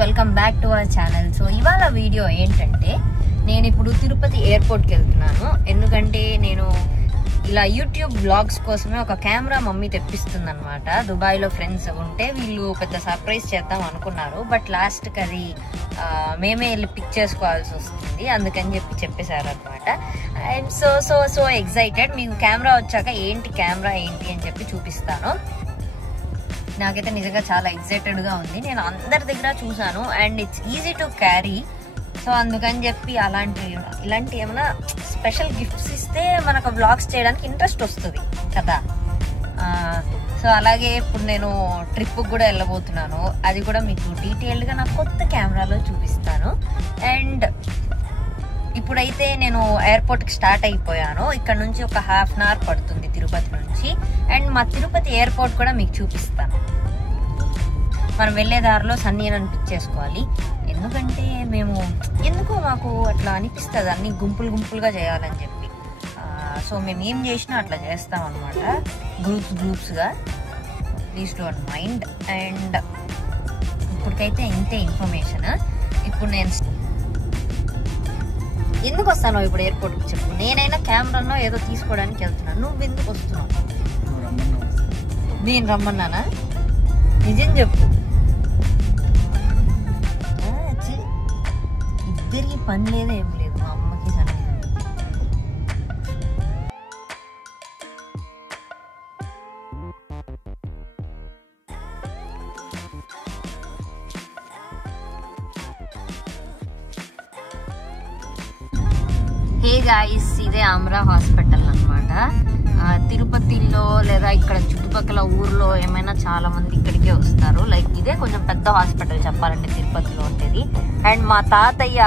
Welcome back to our channel. So ఇవాళ video ఏంటంటే నేను ఇప్పుడు తిరుపతి ఎయిర్పోర్ట్కి వెళ్తున్నాను. ఎందుకంటే నేను ఇలా యూట్యూబ్ బ్లాగ్స్ కోసమే ఒక కెమెరా మమ్మీ తెప్పిస్తుంది అనమాట. దుబాయ్లో ఫ్రెండ్స్ ఉంటే వీళ్ళు పెద్ద సర్ప్రైజ్ చేద్దాం అనుకున్నారు, బట్ లాస్ట్కి అది మేమే వెళ్ళి పిక్ చేసుకోవాల్సి వస్తుంది, అందుకని చెప్పేశారు అనమాట. And so excited. మీకు కెమెరా వచ్చాక కెమెరా ఏంటి అని చెప్పి చూపిస్తాను. నాకైతే నిజంగా చాలా ఎక్సైటెడ్గా ఉంది. నేను అందరి దగ్గర చూసాను and it's easy to carry. So అందుకని చెప్పి ఇలాంటి ఏమైనా స్పెషల్ గిఫ్ట్స్ ఇస్తే మనకు వ్లాగ్స్ చేయడానికి ఇంట్రెస్ట్ వస్తుంది కదా. సో అలాగే ఇప్పుడు నేను ట్రిప్కి కూడా వెళ్ళబోతున్నాను. అది కూడా మీకు డీటెయిల్డ్గా నా కొత్త కెమెరాలో చూపిస్తాను. అండ్ ఇప్పుడైతే నేను ఎయిర్పోర్ట్కి స్టార్ట్ అయిపోయాను. ఇక్కడ నుంచి ఒక ½ అన్ అవర్ పడుతుంది తిరుపతి నుంచి. అండ్ మా తిరుపతి ఎయిర్పోర్ట్ కూడా మీకు చూపిస్తాను. మనం వెళ్ళే దారిలో సన్నీని పిక్ చేసుకోవాలి. ఎందుకంటే ఎందుకో మాకు అట్లా అనిపిస్తుంది అన్ని గుంపులుగా చేయాలని చెప్పి. సో మేము ఏం చేసినా అట్లా చేస్తాం అనమాట, గ్రూప్స్గా. Please don't mind. అండ్ ఇప్పటికైతే ఇంతే ఇన్ఫర్మేషన్. ఇప్పుడు నేను ఎందుకు వస్తాను ఇప్పుడు ఎయిర్పోర్ట్కి చెప్పు. నేనైనా కెమెరానో ఏదో తీసుకోవడానికి వెళ్తున్నాను, నువ్వు ఎందుకు వస్తున్నావు? నేను రమ్మన్నానా? నిజం చెప్పు. ఇద్దరికి పని లేదు, ఏం లేదు. మా అమ్మకి సన్ని హే గాయ్స్, ఇదే అమరా హాస్పిటల్ అనమాట. తిరుపతిలో లేదా ఇక్కడ చుట్టుపక్కల ఊర్లో ఏమైనా చాలా మంది ఇక్కడికే వస్తారు. లైక్ ఇదే కొంచెం పెద్ద హాస్పిటల్ చెప్పాలంటే తిరుపతిలో ఉండేది. అండ్ మా తాతయ్య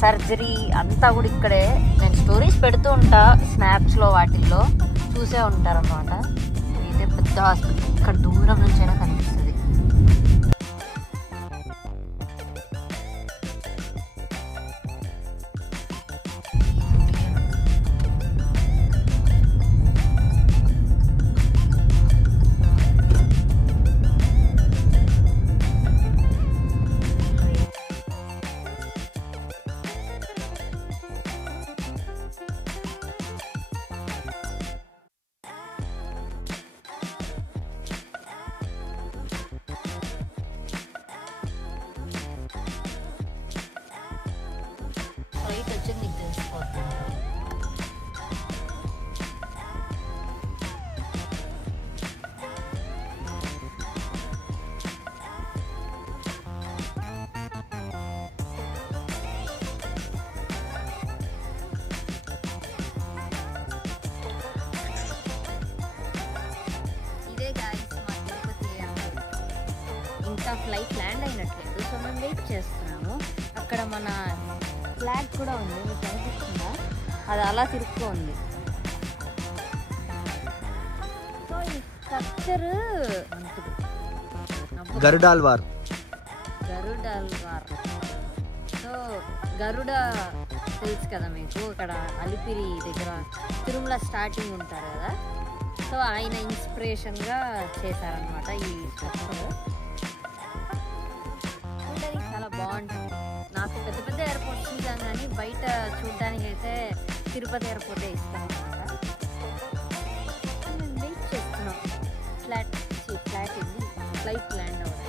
సర్జరీ అంతా కూడా ఇక్కడే. నేను స్టోరీస్ పెడుతూ ఉంటా స్నాప్స్లో, వాటిల్లో చూసే ఉంటారన్నమాట. ఇదే పెద్ద హాస్పిటల్, ఇక్కడ దూరం నుంచి అయినా కనిపిస్తుంది. ఇంకా ఫ్లైట్ ల్యాండ్ అయినట్లేదు, సో మేము వెయిట్ చేస్తున్నాము. అక్కడ మన ఫ్లాగ్ కూడా ఉంది, మీకు కనిపిస్తుందా? అది అలా తిరుగుతూ ఉంది. సో ఈ స్ట్రక్చర్ గరుడాల్వార్. సో గరుడ తెలుసు కదా మీకు, ఇక్కడ అలిపిరి దగ్గర తిరుమల స్టార్టింగ్ ఉంటారు కదా. సో ఆయన ఇన్స్పిరేషన్గా చేశారనమాట ఈ స్ట్రక్చర్. చాలా బాగుంటుంది. నాకు పెద్ద పెద్ద ఎయిర్పోర్ట్స్ చూసాను కానీ బయట చూడడానికి అయితే తిరుపతి ఎయిర్పోర్టే ఇస్తాం అనమాట. మేము వెయిట్ చేస్తున్నాం ఫ్లైట్ ఇది ఫ్లైట్ ల్యాండ్ అవ్వడానికి.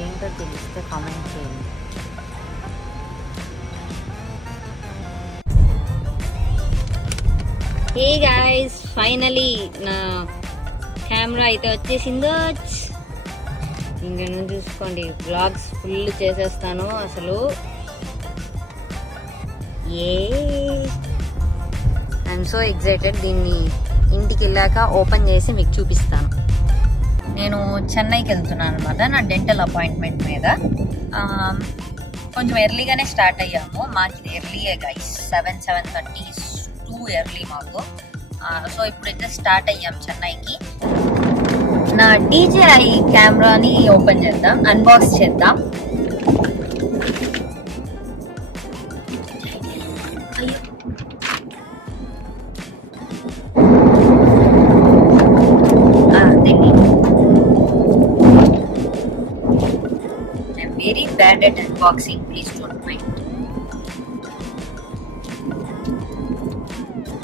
ఏంటో తెలిస్తే కామెంట్ చేయండి. హే గాయ్స్, ఫైనలీ నా కెమెరా అయితే వచ్చేసిందో. ఇంకా చూసుకోండి, బ్లాగ్స్ ఫుల్ చేసేస్తాను అసలు. I'm so excited. దీన్ని ఇంటికి వెళ్ళాక ఓపెన్ చేసి మీకు చూపిస్తాను. నేను చెన్నైకి వెళ్తున్నాను అనమాట నా డెంటల్ అపాయింట్మెంట్ మీద. కొంచెం ఎర్లీగానే స్టార్ట్ అయ్యాము. మాకు ఇది ఎర్లీయే గైస్, 7:30 టూ ఎర్లీ మాకు. సో ఇప్పుడైతే స్టార్ట్ అయ్యాం చెన్నైకి. నా DJI కెమెరాని ఓపెన్ చేద్దాం, అన్బాక్స్ చేద్దాం. Very bad at unboxing, please don't mind.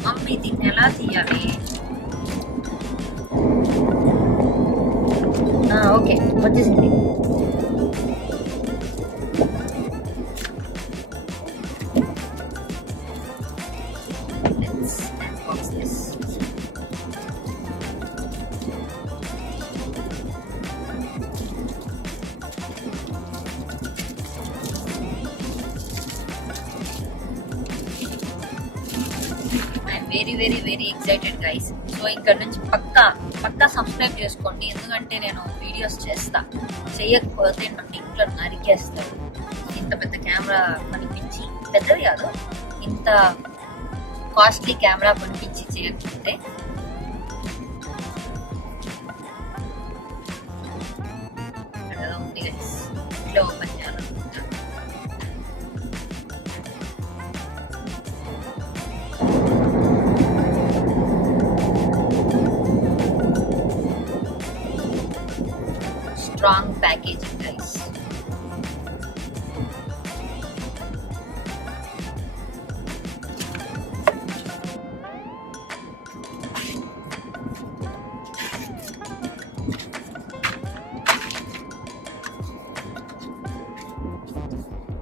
Mummy దీన్ని ఎలా తీయాలి? ఓకే వచ్చేసింది. Let's unbox this. Very excited guys. So ఇక్కడ నుంచి పక్కా సబ్స్క్రైబ్ చేసుకోండి, ఎందుకంటే నేను వీడియోస్ చేస్తా, చేయకపోతే నన్ను ఇంట్లో నరికేస్తాడు. ఇంత పెద్ద కెమెరా కొనిపించి, పెద్దది కాదు, ఇంత కాస్ట్లీ కెమెరా కొనిపించి చేయకపోతే. అక్కడ ఉంది గైస్, ఇట్లా ఓపెన్ చేయాలి. Strong packaging guys.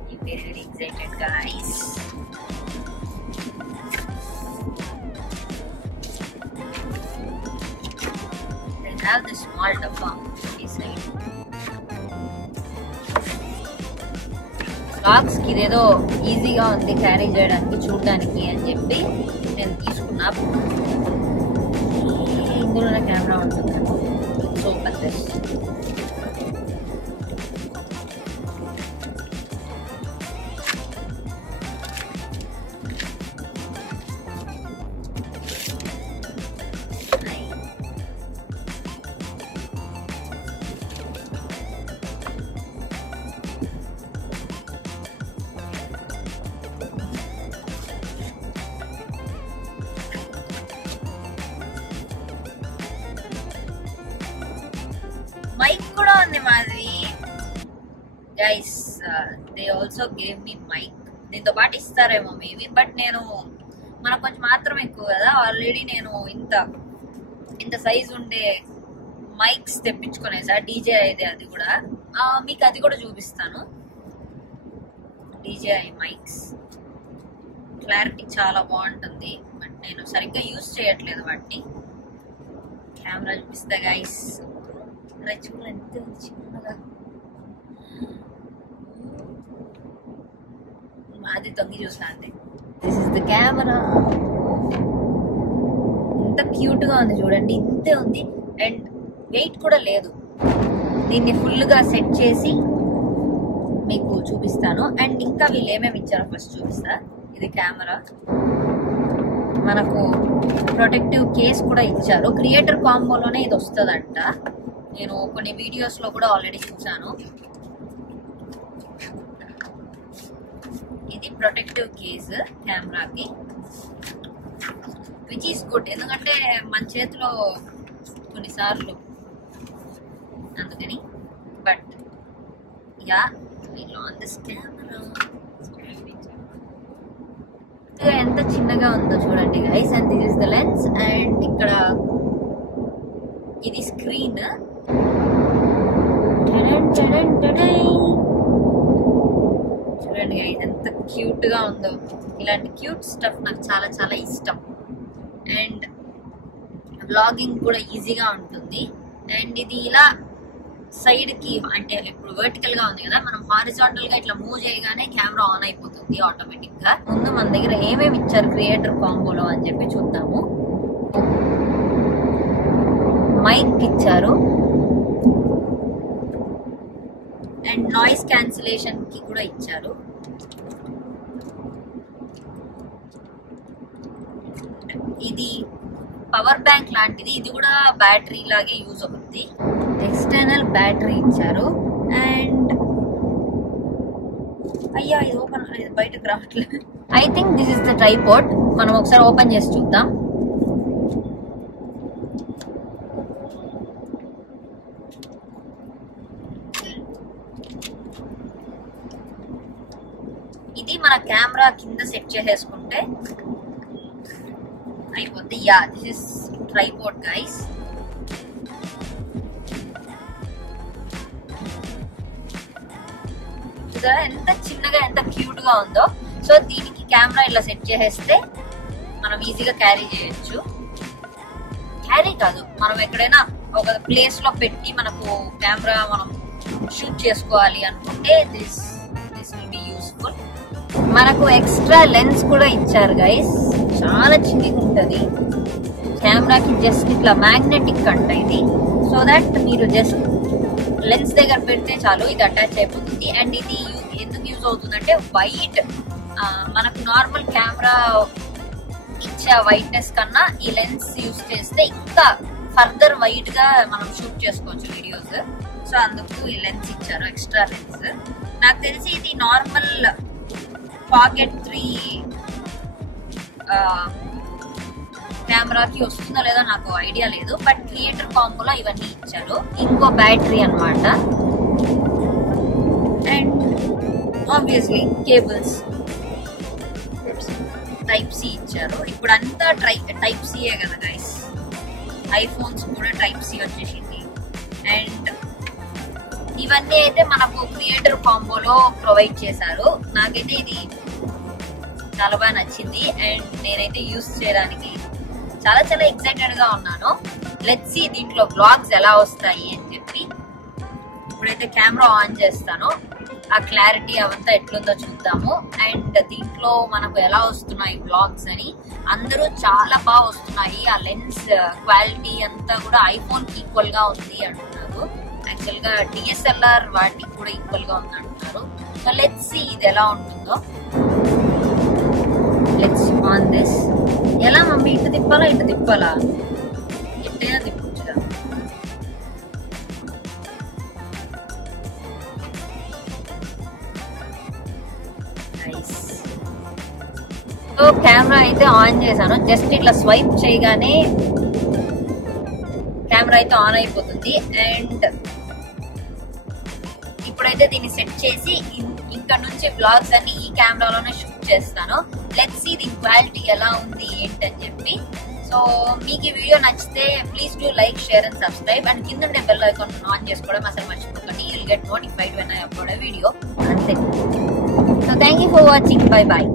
I'm very excited guys. They have the small dabba inside. Box కి ఇదేదో ఈజీగా ఉంది క్యారీ చేయడానికి, చూడడానికి అని చెప్పి నేను తీసుకున్నా. ఇందులోనే కెమెరా ఉంటుందేమో. So open this. మైక్ కూడా ఉంది మాది guys. They also gave me mike. దీంతో పాటు ఇస్తారేమో మేబీ, బట్ నేను మనకు కొంచెం మాత్రం ఎక్కువ కదా, ఆల్రెడీ నేను ఇంత సైజ్ ఉండే మైక్స్ తెప్పించుకునేసా. DJI అయితే అది కూడా మీకు అది కూడా చూపిస్తాను. DJI మైక్స్ క్లారిటీ చాలా బాగుంటుంది, బట్ నేను సరిగ్గా యూజ్ చేయట్లేదు వాటిని. కెమెరా చూపిస్తా గైస్. ఎంత చిన్నగా అది తొంగి చూసా అంతే. This is the camera. ఎంత క్యూట్ గా ఉంది చూడండి, ఇంతే ఉంది. అండ్ వెయిట్ కూడా లేదు. దీన్ని ఫుల్ గా సెట్ చేసి మీకు చూపిస్తాను. అండ్ ఇంకా వీళ్ళు ఏమేమి ఇచ్చారో ఫస్ట్ చూపిస్తా. ఇది కెమెరా, మనకు ప్రొటెక్టివ్ కేస్ కూడా ఇచ్చారు. క్రియేటర్ కాంబోలోనే ఇది వస్తుందంట. నేను కొన్ని వీడియోస్ లో కూడా ఆల్రెడీ చూసాను. ఇది ప్రొటెక్టివ్ కేస్ కెమెరాకి, విచ్ ఈస్ గుడ్, ఎందుకంటే మన చేతిలో కొన్నిసార్లు అందుకని. But ya on this camera ఎంత చిన్నగా ఉందో చూడండి guys. And this is the lens. And ఇక్కడ ఇది స్క్రీన్. చూడండి గైస్ ఎంత క్యూట్ గా ఉందో. ఇలాంటి క్యూట్ స్టఫ్ నాకు చాలా చాలా ఇష్టం. అండ్ వ్లాగింగ్ కూడా ఈజీగా ఉంటుంది. అండ్ ఇది ఇలా సైడ్ కి, అంటే ఇప్పుడు వర్టికల్ గా ఉంది కదా, మనం హారిజాంటల్ గా ఇట్లా మూవ్ చేయగానే కెమెరా ఆన్ అయిపోతుంది ఆటోమేటిక్ గా. ముందు మన దగ్గర ఏమేమి ఇచ్చారు క్రియేటర్ కాంబోలో అని చెప్పి చూద్దాము. మైక్ ఇచ్చారు, అండ్ నాయిస్ క్యాన్సిలేషన్ కి కూడా ఇచ్చారు. ఇది పవర్ బ్యాంక్ లాంటిది, ఇది కూడా బ్యాటరీ లాగే యూజ్ అవుతుంది. ఎక్స్టర్నల్ బ్యాటరీ ఇచ్చారు. అండ్ అయ్యా ఇది ఓపెన్ బయటకు రావట్లేదు. I think this is the tripod. మనం ఒకసారి ఓపెన్ చేసి చూద్దాం. ఇది మన కెమెరా కింద సెట్ చేసేసుకుంటే అయిపోద్ది. Yeah, this is tripod guys. ఎంత చిన్నగా ఎంత క్యూట్ గా ఉందో. సో దీనికి కెమెరా ఇలా సెట్ చేసేస్తే మనం ఈజీగా క్యారీ చేయొచ్చు. క్యారీ కాదు, మనం ఎక్కడైనా ఒక ప్లేస్ లో పెట్టి మనకు కెమెరా మనం షూట్ చేసుకోవాలి అనుకుంటే దిస్ విల్ బి యూస్ఫుల్. మనకు ఎక్స్ట్రా లెన్స్ కూడా ఇచ్చారు గైస్. చాలా చిన్నగా ఉంటది. కెమెరాకి జస్ట్ ఇట్లా మ్యాగ్నెటిక్ అంట ఇది. సో దట్ మీరు జస్ట్ లెన్స్ దగ్గర పెడితే చాలు, ఇది అటాచ్ అయిపోతుంది. అండ్ ఇది ఎందుకు యూజ్ అవుతుందంటే వైట్, మనకు నార్మల్ కెమెరా ఇచ్చే వైట్నెస్ కన్నా ఈ లెన్స్ యూజ్ చేస్తే ఇంకా ఫర్దర్ వైట్ గా మనం షూట్ చేసుకోవచ్చు వీడియోస్. సో అందుకు ఈ లెన్స్ ఇచ్చారు, ఎక్స్ట్రా లెన్స్. నాకు తెలిసి ఇది నార్మల్ పాకెట్ 3 కెమెరాకి వస్తుందో లేదో నాకు ఐడియా లేదు. బట్ క్రియేటర్ కాంబోలో ఇవన్నీ ఇచ్చారు. ఇంకో బ్యాటరీ అన్నమాట. And obviously cables type C ఇచ్చారు. ఇప్పుడు అంతా టైప్ సియే కదా గైస్. ఐఫోన్స్ కూడా టైప్ సి వచ్చేసింది. అండ్ ఇవన్నీ అయితే మనకు క్రియేటర్ కాంబోలో ప్రొవైడ్ చేశారు. నాకైతే ఇది చాలా బాగా నచ్చింది. అండ్ నేనైతే యూస్ చేయడానికి చాలా చాలా ఎక్సైటెడ్ గా ఉన్నాను. లెట్స్ సీ దీంట్లో బ్లాగ్స్ ఎలా వస్తాయి అని చెప్పి. ఇప్పుడైతే కెమెరా ఆన్ చేస్తాను, ఆ క్లారిటీ అవంతా ఎట్లుందో చూద్దాము. అండ్ దీంట్లో మనకు ఎలా వస్తున్నాయి బ్లాగ్స్ అని. అందరూ చాలా బాగా వస్తున్నాయి. ఆ లెన్స్ క్వాలిటీ అంతా కూడా ఐఫోన్ కి ఈక్వల్ గా ఉంది అంటున్నారు. యాక్చువల్ గా డిఎస్ఎల్ఆర్ వాటికి కూడా ఈక్వల్ గా ఉంది అంటున్నారు. సో లెట్స్ సీ ఇది ఎలా ఉంటుందో. Let's on this. ఎలా మమ్మీ, ఇటు తిప్పాలా ఇటు తిప్పాలా? ఎట్టైనా తిప్పొచ్చుగా. సో కెమెరా అయితే ఆన్ చేశాను. జస్ట్ ఇట్లా స్వైప్ చేయగానే కెమెరా అయితే ఆన్ అయిపోతుంది. అండ్ ఇప్పుడైతే దీన్ని సెట్ చేసి ఇక్కడ నుంచి బ్లాగ్స్ అన్ని ఈ కెమెరాలోనే షూట్ చేస్తాను. లెట్స్ సీ దీని క్వాలిటీ ఎలా ఉంది ఏంటని చెప్పి. సో మీకు ఈ వీడియో నచ్చితే please do like, share and subscribe. And కింద ఉండే బెల్ ఐకాన్ ఆన్ చేసుకోవడం అసలు మర్చిపోకండి. You'll get notified when I upload a video. అంతే. So thank you for watching. Bye bye.